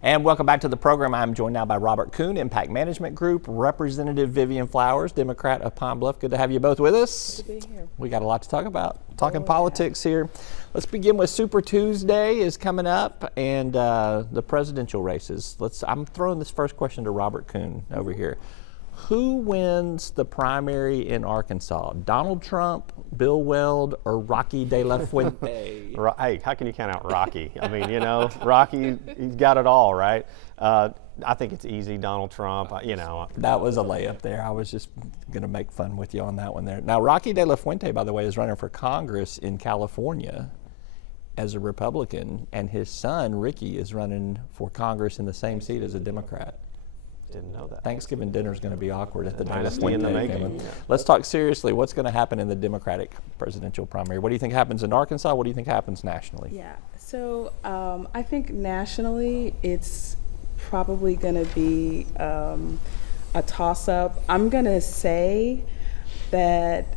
And welcome back to the program. I'm joined now by Robert Coon, Impact Management Group, Representative Vivian Flowers, Democrat of Pine Bluff. Good to have you both with us. Good to be here. We got a lot to talk about. Talking politics here. Let's begin with Super Tuesday is coming up, and the presidential races. I'm throwing this first question to Robert Coon over here. Who wins the primary in Arkansas? Donald Trump, Bill Weld, or Rocky De La Fuente? Hey, how can you count out Rocky? I mean, Rocky, he's got it all, right? I think it's easy, Donald Trump, That was a layup there. I was just going to make fun with you on that one there. Now, Rocky De La Fuente, by the way, is running for Congress in California as a Republican, and his son, Ricky, is running for Congress in the same seat as a Democrat. Didn't know that. Thanksgiving dinner is going to be awkward at the dynasty in the making. Yeah. Let's talk seriously. What's going to happen in the Democratic presidential primary? What do you think happens in Arkansas? What do you think happens nationally? Yeah, so I think nationally it's probably going to be a toss-up. I'm going to say that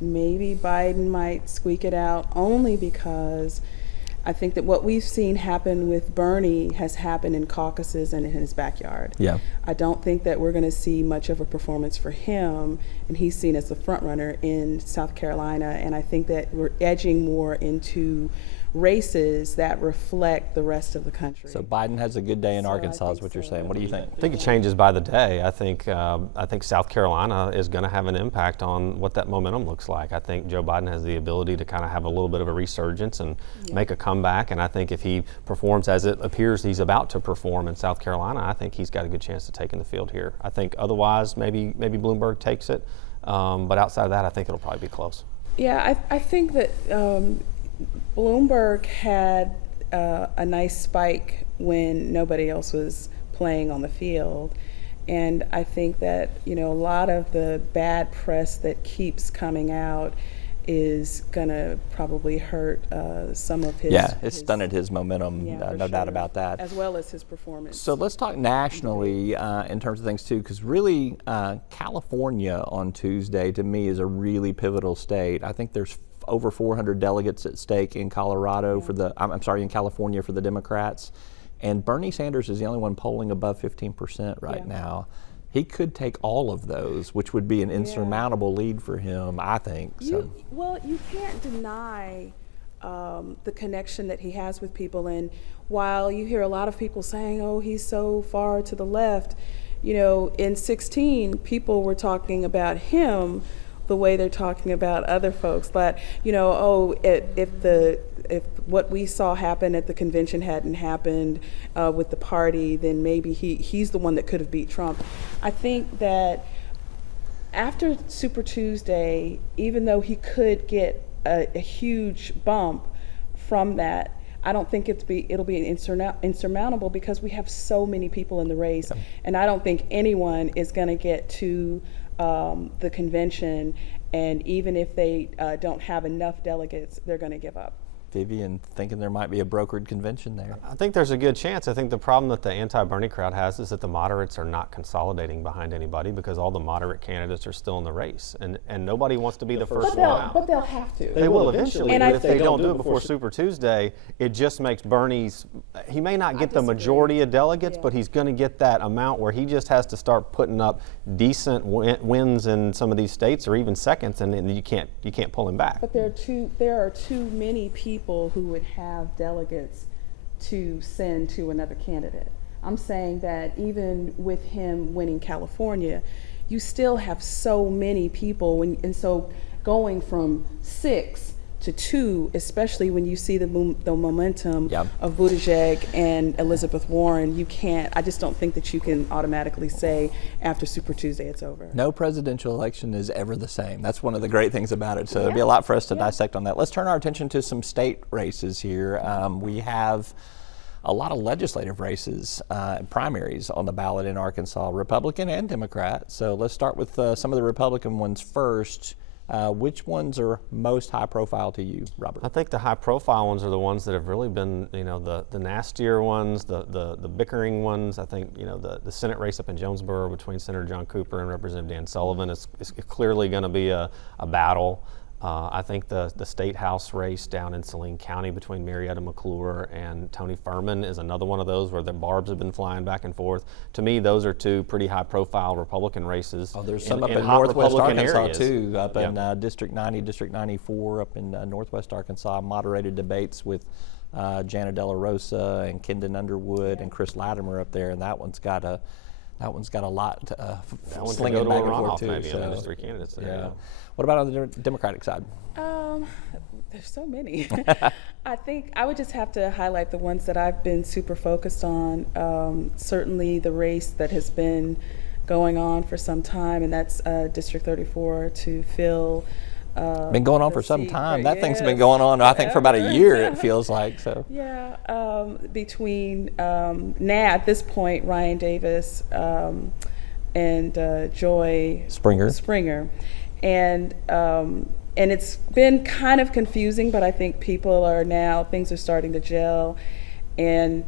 maybe Biden might squeak it out, only because I think that what we've seen happen with Bernie has happened in caucuses and in his backyard. Yeah. I don't think that we're going to see much of a performance for him, and he's seen as the front runner in South Carolina, and I think that we're edging more into races that reflect the rest of the country. So Biden has a good day in Arkansas is what you're saying. What do you think? I think it changes by the day. I think South Carolina is going to have an impact on what that momentum looks like. I think Joe Biden has the ability to kind of have a little bit of a resurgence and make a comeback, and I think if he performs as it appears he's about to perform in South Carolina, I think he's got a good chance to take in the field here. I think otherwise maybe Bloomberg takes it, but outside of that I think it'll probably be close. Yeah, I think that Bloomberg had a nice spike when nobody else was playing on the field. And I think that, a lot of the bad press that keeps coming out is going to probably hurt some of his... Yeah, it's stunted his momentum, no doubt about that. As well as his performance. So let's talk nationally in terms of things too, because really California on Tuesday to me is a really pivotal state. I think there's over 400 delegates at stake in Colorado in California for the Democrats. And Bernie Sanders is the only one polling above 15% right now. He could take all of those, which would be an insurmountable lead for him, I think. You can't deny the connection that he has with people. And while you hear a lot of people saying, oh, he's so far to the left, in 16, people were talking about him the way they're talking about other folks, that if what we saw happen at the convention hadn't happened with the party, then maybe he's the one that could have beat Trump. I think that after Super Tuesday, even though he could get a huge bump from that, I don't think it'll be insurmountable because we have so many people in the race, and I don't think anyone is going to get to the convention, and even if they don't have enough delegates, they're going to give up. Vivian thinking there might be a brokered convention there. I think there's a good chance. I think the problem that the anti-Bernie crowd has is that the moderates are not consolidating behind anybody because all the moderate candidates are still in the race, and nobody wants to be the first one out. But they'll have to. They will eventually, and but if they don't do it before Super Tuesday, it just makes he may not get the majority of delegates, but he's going to get that amount where he just has to start putting up decent wins in some of these states or even seconds, and you can't pull him back. But there are too many people who would have delegates to send to another candidate. I'm saying that even with him winning California, you still have so many people, and so going from 6 to 2, especially when you see the momentum of Buttigieg and Elizabeth Warren, I just don't think that you can automatically say after Super Tuesday it's over. No presidential election is ever the same. That's one of the great things about it. So there'll be a lot for us to dissect on that. Let's turn our attention to some state races here. We have a lot of legislative races, primaries on the ballot in Arkansas, Republican and Democrat. So let's start with some of the Republican ones first. Which ones are most high profile to you, Robert? I think the high profile ones are the ones that have really been, the nastier ones, the bickering ones. I think, the Senate race up in Jonesboro between Senator John Cooper and Representative Dan Sullivan is clearly going to be a battle. I think the State House race down in Saline County between Marietta McClure and Tony Furman is another one of those where the barbs have been flying back and forth. To me, those are two pretty high-profile Republican races. Oh, there's some up in in hot Northwest Republican Arkansas areas. too, up in District 90, District 94, up in Northwest Arkansas. Moderated debates with Jana De La Rosa and Kendon Underwood and Chris Latimer up there, and that one's got a lot slinging back and forth too. Maybe, and there's 3 candidates there. Yeah. What about on the Democratic side? There's so many. I think I would just have to highlight the ones that I've been super focused on. Certainly the race that has been going on for some time, and that's District 34 to fill. Been going on for some time. That thing's been going on, I think, for about a year, it feels like. So. Yeah, between now at this point, Ryan Davis and Joy Springer. And it's been kind of confusing, but I think things are starting to gel. And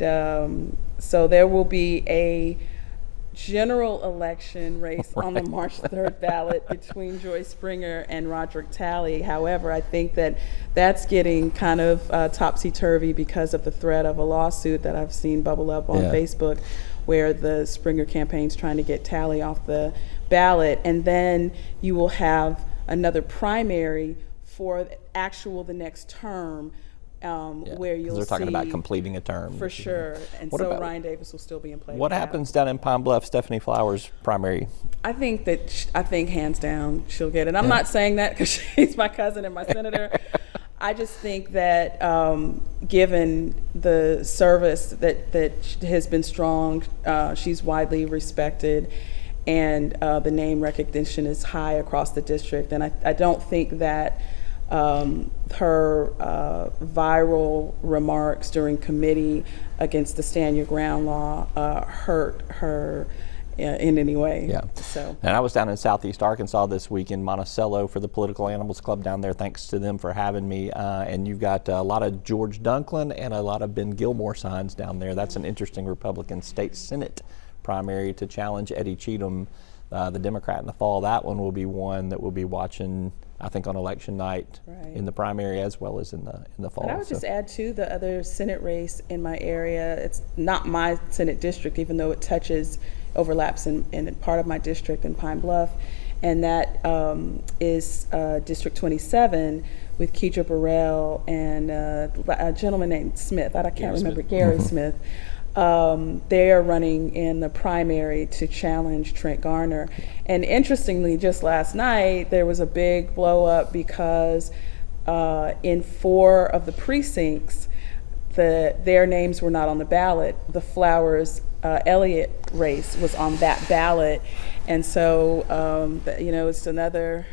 so there will be a general election race on the March 3rd ballot between Joy Springer and Roderick Talley. However, I think that's getting kind of topsy-turvy because of the threat of a lawsuit that I've seen bubble up on Facebook, where the Springer campaign's trying to get Talley off the ballot. And then you will have another primary for the next term, where you'll see. They're talking about completing a term. For sure. And so Ryan Davis will still be in play. What happens down in Pine Bluff, Stephanie Flowers' primary? I think hands down she'll get it. I'm not saying that because she's my cousin and my senator. I just think that given the service that has been strong, she's widely respected, and the name recognition is high across the district. And I don't think that her viral remarks during committee against the Stand Your Ground law hurt her in any way. Yeah. So. And I was down in Southeast Arkansas this week in Monticello for the Political Animals Club down there. Thanks to them for having me. And you've got a lot of George Dunklin and a lot of Ben Gilmore signs down there. That's an interesting Republican state Senate primary to challenge Eddie Cheatham, the Democrat, in the fall. That one will be one that we'll be watching, I think, on election night in the primary as well as in the fall. And I would just add to the other Senate race in my area. It's not my Senate district, even though it overlaps in part of my district in Pine Bluff, and that is District 27 with Keidra Burrell and a gentleman named Smith. I can't remember, Gary Smith. They are running in the primary to challenge Trent Garner. And interestingly, just last night, there was a big blow up because in 4 of the precincts, their names were not on the ballot. The Flowers Elliott race was on that ballot. And so, it's another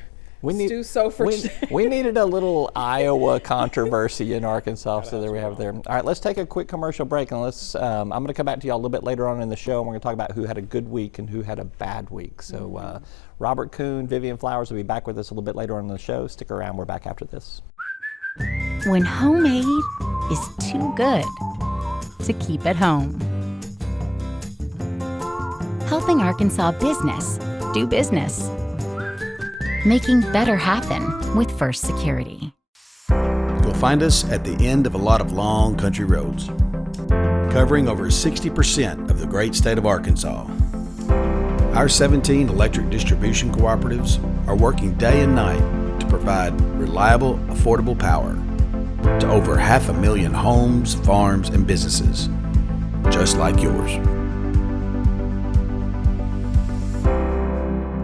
we needed a little Iowa controversy in Arkansas, so there we have it there. All right, let's take a quick commercial break, and I'm going to come back to you all a little bit later on in the show, and we're going to talk about who had a good week and who had a bad week. So Robert Coon, Vivian Flowers will be back with us a little bit later on in the show. Stick around. We're back after this. When homemade is too good to keep at home. Helping Arkansas business do business. Making better happen with First Security. You'll find us at the end of a lot of long country roads, covering over 60% of the great state of Arkansas. Our 17 electric distribution cooperatives are working day and night to provide reliable, affordable power to over 500,000 homes, farms, and businesses, just like yours.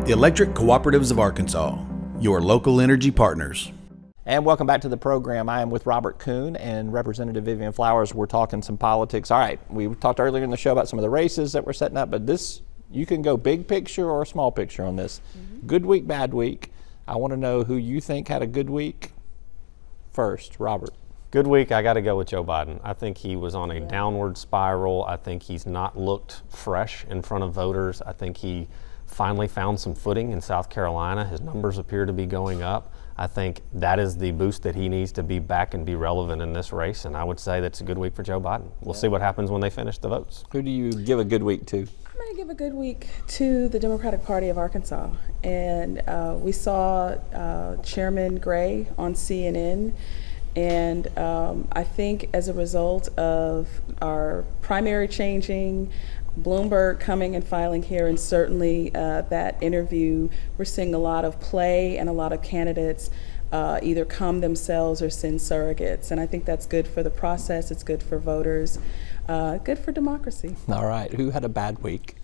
The Electric Cooperatives of Arkansas, your local energy partners. And welcome back to the program. I am with Robert Coon and Representative Vivian Flowers. We're talking some politics. All right, we talked earlier in the show about some of the races that we're setting up, but you can go big picture or small picture on this. Mm-hmm. Good week, bad week. I want to know who you think had a good week first. Robert. Good week, I got to go with Joe Biden. I think he was on a downward spiral. I think he's not looked fresh in front of voters. I think he finally found some footing in South Carolina. His numbers appear to be going up. I think that is the boost that he needs to be back and be relevant in this race, and I would say that's a good week for Joe Biden. We'll see what happens when they finish the votes. Who do you give a good week to? I'm going to give a good week to the Democratic Party of Arkansas. And we saw Chairman Gray on CNN. And I think as a result of our primary changing, Bloomberg coming and filing here, and certainly that interview, we're seeing a lot of play and a lot of candidates either come themselves or send surrogates. And I think that's good for the process, it's good for voters, good for democracy. All right, who had a bad week?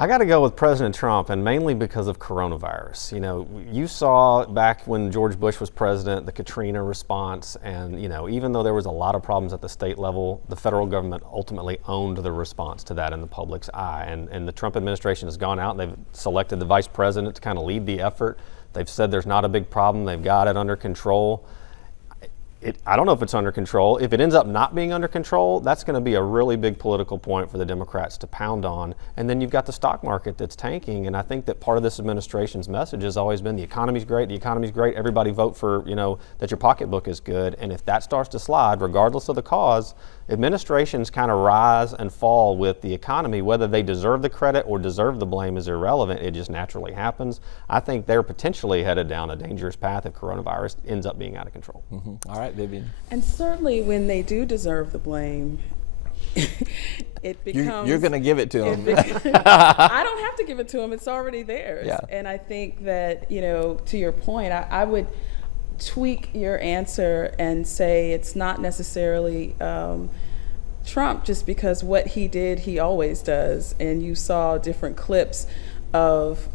I got to go with President Trump, and mainly because of coronavirus. You know, you saw back when George Bush was president, the Katrina response, and you know, even though there was a lot of problems at the state level, the federal government ultimately owned the response to that in the public's eye. And the Trump administration has gone out and they've selected the vice president to kind of lead the effort. They've said there's not a big problem, they've got it under control. I don't know if it's under control. If it ends up not being under control, that's going to be a really big political point for the Democrats to pound on. And then you've got the stock market that's tanking. And I think that part of this administration's message has always been the economy's great, everybody vote for, you know, that your pocketbook is good. And if that starts to slide, regardless of the cause, administrations kind of rise and fall with the economy. Whether they deserve the credit or deserve the blame is irrelevant. It just naturally happens. I think they're potentially headed down a dangerous path if coronavirus ends up being out of control. Mm-hmm. All right, Vivian. And certainly when they do deserve the blame, it becomes... You're going to give it to them. I don't have to give it to them. It's already theirs. Yeah. And I think that, you know, to your point, I would tweak your answer and say it's not necessarily Trump, just because what he did, he always does. And you saw different clips of,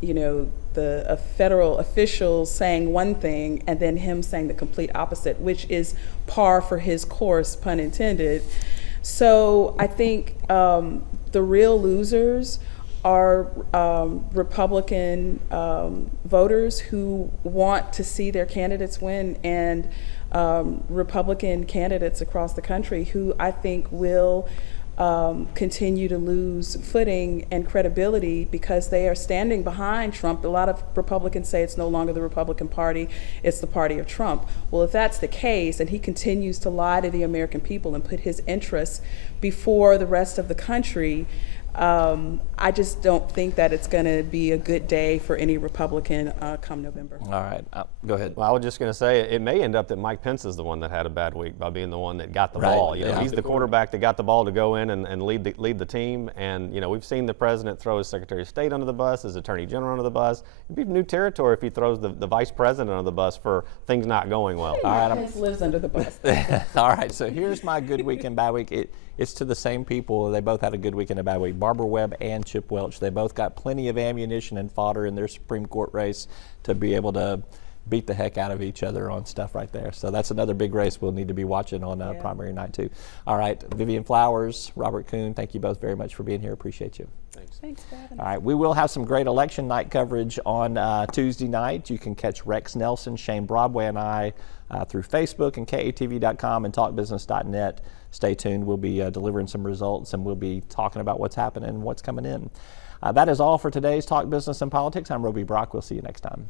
you know, the federal officials saying one thing and then him saying the complete opposite, which is par for his course, pun intended. So I think the real losers are Republican voters who want to see their candidates win, and Republican candidates across the country who I think will continue to lose footing and credibility because they are standing behind Trump. A lot of Republicans say it's no longer the Republican Party, it's the party of Trump. Well, if that's the case, and he continues to lie to the American people and put his interests before the rest of the country, I just don't think that it's going to be a good day for any Republican come November. All right, go ahead. Well, I was just going to say, it may end up that Mike Pence is the one that had a bad week by being the one that got the ball. You know, he's the quarterback that got the ball to go in and lead the team. And you know, we've seen the president throw his Secretary of State under the bus, his Attorney General under the bus. It'd be new territory if he throws the Vice President under the bus for things not going well. All right, Pence lives under the bus. All right, so here's my good week and bad week. It's to the same people. They both had a good week and a bad week. Barbara Webb and Chip Welch. They both got plenty of ammunition and fodder in their Supreme Court race to be able to beat the heck out of each other on stuff right there. So that's another big race we'll need to be watching on primary night too. All right, Vivian Flowers, Robert Coon, thank you both very much for being here. Appreciate you. Thanks for having us. All right, we will have some great election night coverage on Tuesday night. You can catch Rex Nelson, Shane Broadway, and I through Facebook and KATV.com and TalkBusiness.net. Stay tuned. We'll be delivering some results, and we'll be talking about what's happening and what's coming in. That is all for today's Talk Business and Politics. I'm Roby Brock. We'll see you next time.